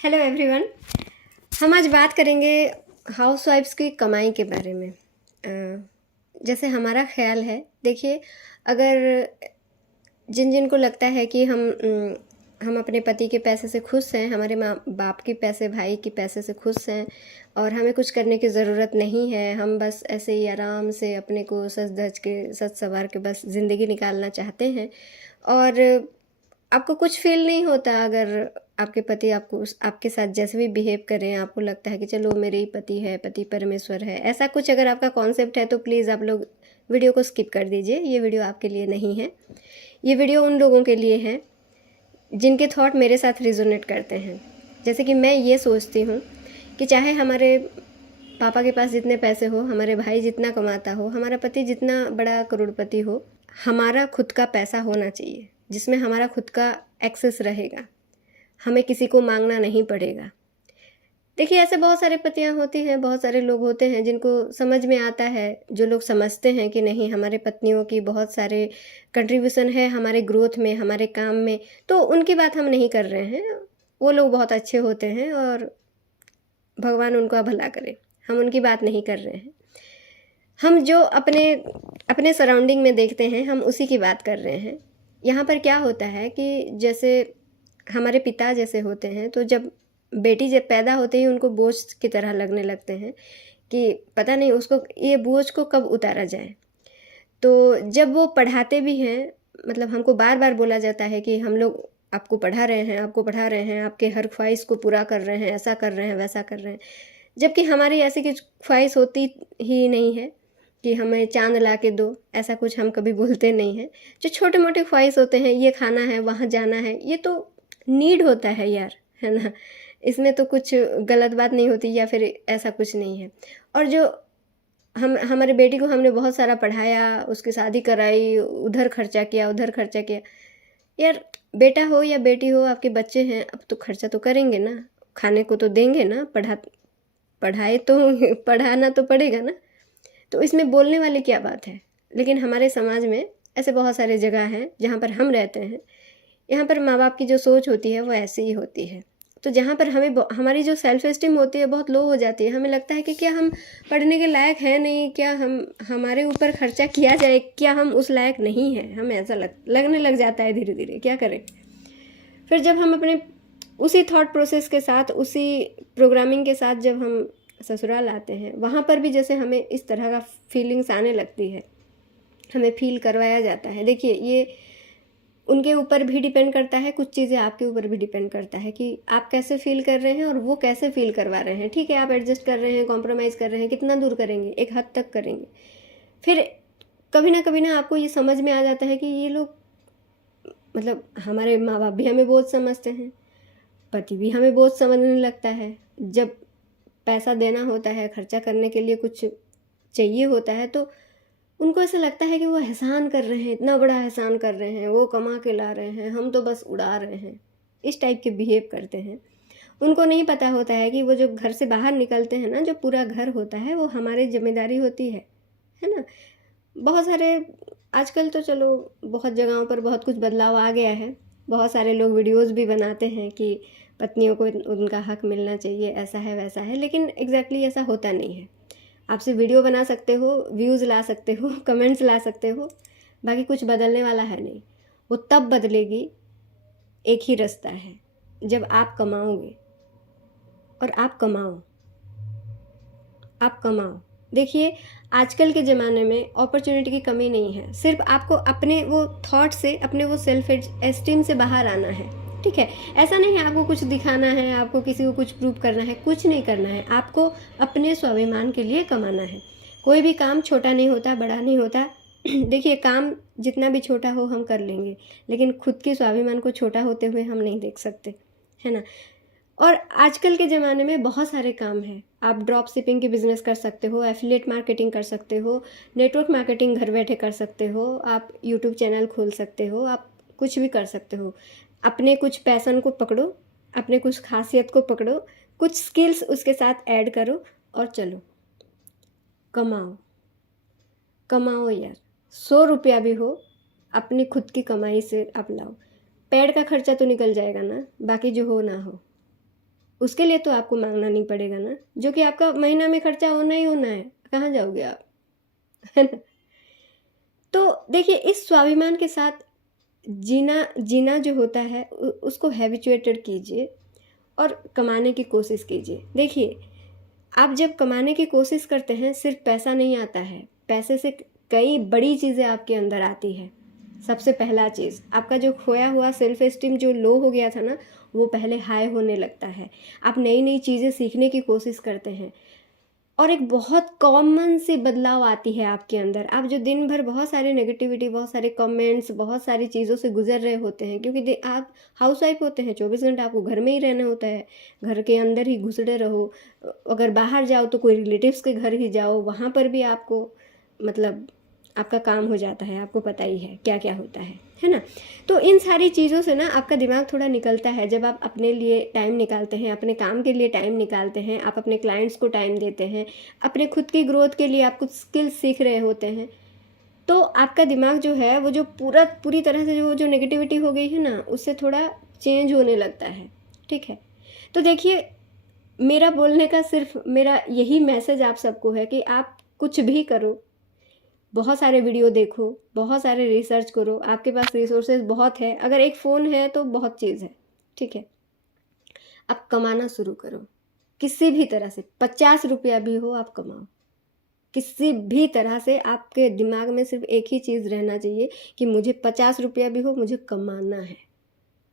Hello everyone. हम आज बात करेंगे हाउसवाइफ्स की कमाई के बारे में। जैसे हमारा ख्याल है, देखिए, अगर जिन जिन को लगता है कि हम अपने पति के पैसे से खुश हैं, हमारे माँ बाप के पैसे, भाई के पैसे से खुश हैं और हमें कुछ करने की ज़रूरत नहीं है, हम बस ऐसे ही आराम से अपने को सज धज के सज सवार के बस ज़िंदगी निकालना चाहते हैं और आपको कुछ फील नहीं होता अगर आपके पति आपके साथ जैसे भी बिहेव करें, आपको लगता है कि चलो मेरे ही पति है, पति परमेश्वर है, ऐसा कुछ अगर आपका कॉन्सेप्ट है तो प्लीज़ आप लोग वीडियो को स्किप कर दीजिए। ये वीडियो आपके लिए नहीं है। ये वीडियो उन लोगों के लिए है जिनके थॉट मेरे साथ रिजोनेट करते हैं। जैसे कि मैं ये सोचती हूँ कि चाहे हमारे पापा के पास जितने पैसे हो, हमारे भाई जितना कमाता हो, हमारा पति जितना बड़ा करोड़पति हो, हमारा खुद का पैसा होना चाहिए जिसमें हमारा खुद का एक्सेस रहेगा, हमें किसी को मांगना नहीं पड़ेगा। देखिए, ऐसे बहुत सारे पतियां होती हैं, बहुत सारे लोग होते हैं जिनको समझ में आता है, जो लोग समझते हैं कि नहीं, हमारे पत्नियों की बहुत सारे कंट्रीब्यूशन है हमारे ग्रोथ में, हमारे काम में, तो उनकी बात हम नहीं कर रहे हैं। वो लोग बहुत अच्छे होते हैं और भगवान उनका भला करे, हम उनकी बात नहीं कर रहे हैं। हम जो अपने अपने सराउंडिंग में देखते हैं, हम उसी की बात कर रहे हैं। यहाँ पर क्या होता है कि जैसे हमारे पिता जैसे होते हैं, तो जब बेटी जब पैदा होते ही उनको बोझ की तरह लगने लगते हैं कि पता नहीं उसको ये बोझ को कब उतारा जाए। तो जब वो पढ़ाते भी हैं, मतलब हमको बार बार बोला जाता है कि हम लोग आपको पढ़ा रहे हैं, आपको पढ़ा रहे हैं, आपके हर ख्वाहिश को पूरा कर रहे हैं, ऐसा कर रहे हैं, वैसा कर रहे हैं, जबकि हमारी ऐसी कुछ ख्वाहिश होती ही नहीं है कि हमें चांद ला के दो, ऐसा कुछ हम कभी बोलते नहीं हैं। जो छोटे मोटे ख्वाहिश होते हैं, ये खाना है, वहाँ जाना है, ये तो नीड होता है यार, है ना। इसमें तो कुछ गलत बात नहीं होती या फिर ऐसा कुछ नहीं है। और जो हमारे बेटी को हमने बहुत सारा पढ़ाया, उसकी शादी कराई, उधर खर्चा किया, उधर खर्चा किया। यार, बेटा हो या बेटी हो, आपके बच्चे हैं, अब तो खर्चा तो करेंगे ना, खाने को तो देंगे ना, पढ़ाए तो पढ़ाना तो पड़ेगा ना। तो इसमें बोलने वाली क्या बात है। लेकिन हमारे समाज में ऐसे बहुत सारे जगह हैं जहाँ पर हम रहते हैं, यहाँ पर माँ बाप की जो सोच होती है वो ऐसी ही होती है। तो जहाँ पर हमारी जो सेल्फ एस्टीम होती है बहुत लो हो जाती है। हमें लगता है कि क्या हम पढ़ने के लायक हैं नहीं, क्या हमारे ऊपर खर्चा किया जाए, क्या हम उस लायक नहीं हैं, हमें ऐसा लगने लग जाता है। धीरे धीरे क्या करें। फिर जब हम अपने उसी थॉट प्रोसेस के साथ, उसी प्रोग्रामिंग के साथ जब हम ससुराल आते हैं, वहाँ पर भी जैसे हमें इस तरह का फीलिंग्स आने लगती है, हमें फील करवाया जाता है। देखिए, ये उनके ऊपर भी डिपेंड करता है, कुछ चीज़ें आपके ऊपर भी डिपेंड करता है कि आप कैसे फील कर रहे हैं और वो कैसे फील करवा रहे हैं। ठीक है, आप एडजस्ट कर रहे हैं, कॉम्प्रोमाइज़ कर रहे हैं, कितना दूर करेंगे, एक हद तक करेंगे। फिर कभी ना आपको ये समझ में आ जाता है कि ये लोग, मतलब हमारे माँ बाप भी हमें बोझ समझते हैं, पति भी हमें बोझ समझने लगता है। जब पैसा देना होता है, खर्चा करने के लिए कुछ चाहिए होता है, तो उनको ऐसा लगता है कि वो एहसान कर रहे हैं, इतना बड़ा एहसान कर रहे हैं, वो कमा के ला रहे हैं, हम तो बस उड़ा रहे हैं। इस टाइप के बिहेव करते हैं। उनको नहीं पता होता है कि वो जो घर से बाहर निकलते हैं ना, जो पूरा घर होता है वो हमारी जिम्मेदारी होती है ना। बहुत सारे आजकल तो चलो बहुत जगहों पर बहुत कुछ बदलाव आ गया है। बहुत सारे लोग वीडियोस भी बनाते हैं कि पत्नियों को उनका हक मिलना चाहिए, ऐसा है वैसा है, लेकिन एग्जैक्टली ऐसा होता नहीं है। आप सिर्फ वीडियो बना सकते हो, व्यूज़ ला सकते हो, कमेंट्स ला सकते हो, बाकी कुछ बदलने वाला है नहीं। वो तब बदलेगी, एक ही रास्ता है, जब आप कमाओगे। और आप कमाओ। देखिए, आजकल के ज़माने में अपॉर्चुनिटी की कमी नहीं है, सिर्फ आपको अपने वो थॉट से, अपने वो सेल्फ एस्टीम से बाहर आना है। ठीक है, ऐसा नहीं है आपको कुछ दिखाना है, आपको किसी को कुछ प्रूव करना है, कुछ नहीं करना है। आपको अपने स्वाभिमान के लिए कमाना है। कोई भी काम छोटा नहीं होता, बड़ा नहीं होता। देखिए, काम जितना भी छोटा हो हम कर लेंगे, लेकिन खुद के स्वाभिमान को छोटा होते हुए हम नहीं देख सकते, है ना। और आजकल के ज़माने में बहुत सारे काम हैं। आप ड्रॉप शिपिंग की बिज़नेस कर सकते हो, एफिलिएट मार्केटिंग कर सकते हो, नेटवर्क मार्केटिंग घर बैठे कर सकते हो, आप यूट्यूब चैनल खोल सकते हो, आप कुछ भी कर सकते हो। अपने कुछ पैशन को पकड़ो, अपने कुछ खासियत को पकड़ो, कुछ स्किल्स उसके साथ ऐड करो और चलो कमाओ। कमाओ यार, 100 रुपया भी हो, अपनी खुद की कमाई से आप लाओ। पेड़ का खर्चा तो निकल जाएगा ना, बाकी जो हो ना हो। उसके लिए तो आपको मांगना नहीं पड़ेगा ना, जो कि आपका महीना में खर्चा होना ही होना है, कहाँ जाओगे आप, है ना। तो देखिए, इस स्वाभिमान के साथ जीना जीना जो होता है उसको हैबिचुएटेड कीजिए और कमाने की कोशिश कीजिए। देखिए, आप जब कमाने की कोशिश करते हैं, सिर्फ पैसा नहीं आता है, पैसे से कई बड़ी चीज़ें आपके अंदर आती है। सबसे पहला चीज़, आपका जो खोया हुआ सेल्फ एस्टीम जो लो हो गया था ना, वो पहले हाई होने लगता है। आप नई नई चीज़ें सीखने की कोशिश करते हैं और एक बहुत कॉमन सी बदलाव आती है आपके अंदर। आप जो दिन भर बहुत सारे नेगेटिविटी, बहुत सारे कमेंट्स, बहुत सारी चीज़ों से गुजर रहे होते हैं, क्योंकि आप हाउस वाइफ होते हैं, 24 घंटा आपको घर में ही रहना होता है, घर के अंदर ही घुसड़े रहो। अगर बाहर जाओ तो कोई रिलेटिव्स के घर ही जाओ, वहाँ पर भी आपको मतलब आपका काम हो जाता है, आपको पता ही है क्या क्या होता है ना। तो इन सारी चीज़ों से ना आपका दिमाग थोड़ा निकलता है। जब आप अपने लिए टाइम निकालते हैं, अपने काम के लिए टाइम निकालते हैं, आप अपने क्लाइंट्स को टाइम देते हैं, अपने खुद की ग्रोथ के लिए आप कुछ स्किल्स सीख रहे होते हैं, तो आपका दिमाग जो है वो जो पूरी तरह से जो नेगेटिविटी हो गई है ना, उससे थोड़ा चेंज होने लगता है। ठीक है, तो देखिए, मेरा बोलने का सिर्फ मेरा यही मैसेज आप सबको है कि आप कुछ भी करो, बहुत सारे वीडियो देखो, बहुत सारे रिसर्च करो, आपके पास रिसोर्सेज बहुत है। अगर एक फ़ोन है तो बहुत चीज़ है, ठीक है। आप कमाना शुरू करो, किसी भी तरह से, 50 रुपया भी हो आप कमाओ। किसी भी तरह से आपके दिमाग में सिर्फ एक ही चीज़ रहना चाहिए कि मुझे 50 रुपया भी हो, मुझे कमाना है,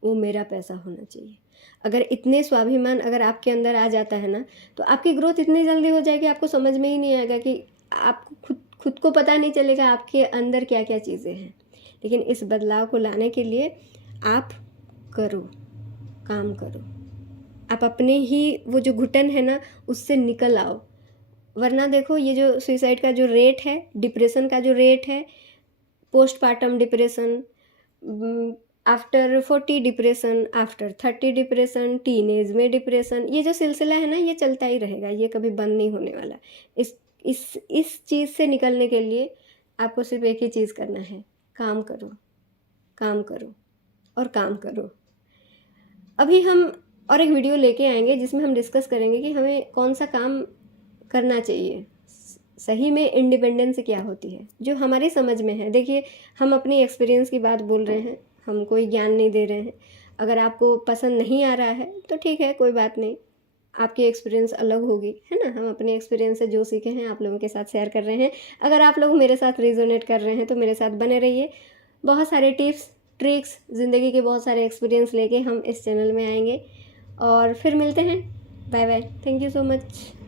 वो मेरा पैसा होना चाहिए। अगर इतने स्वाभिमान अगर आपके अंदर आ जाता है ना, तो आपकी ग्रोथ इतनी जल्दी हो जाएगी, आपको समझ में ही नहीं आएगा कि आपको खुद को पता नहीं चलेगा आपके अंदर क्या क्या चीज़ें हैं। लेकिन इस बदलाव को लाने के लिए आप करो, काम करो, आप अपने ही वो जो घुटन है ना उससे निकल आओ। वरना देखो, ये जो सुसाइड का जो रेट है, डिप्रेशन का जो रेट है, postpartum depression, after 40 depression, after 30 depression, teenage में डिप्रेशन, ये जो सिलसिला है ना, ये चलता ही रहेगा, ये कभी बंद नहीं होने वाला। इस चीज़ से निकलने के लिए आपको सिर्फ एक ही चीज़ करना है, काम करो, काम करो और काम करो। अभी हम और एक वीडियो लेके आएंगे जिसमें हम डिस्कस करेंगे कि हमें कौन सा काम करना चाहिए, सही में इंडिपेंडेंस क्या होती है, जो हमारी समझ में है। देखिए, हम अपनी एक्सपीरियंस की बात बोल रहे हैं, हम कोई ज्ञान नहीं दे रहे हैं। अगर आपको पसंद नहीं आ रहा है तो ठीक है, कोई बात नहीं, आपकी एक्सपीरियंस अलग होगी, है ना। हम अपने एक्सपीरियंस से जो सीखे हैं आप लोगों के साथ शेयर कर रहे हैं। अगर आप लोग मेरे साथ रिजोनेट कर रहे हैं तो मेरे साथ बने रहिए। बहुत सारे टिप्स ट्रिक्स, ज़िंदगी के बहुत सारे एक्सपीरियंस लेके हम इस चैनल में आएंगे और फिर मिलते हैं। Bye bye, thank you so much.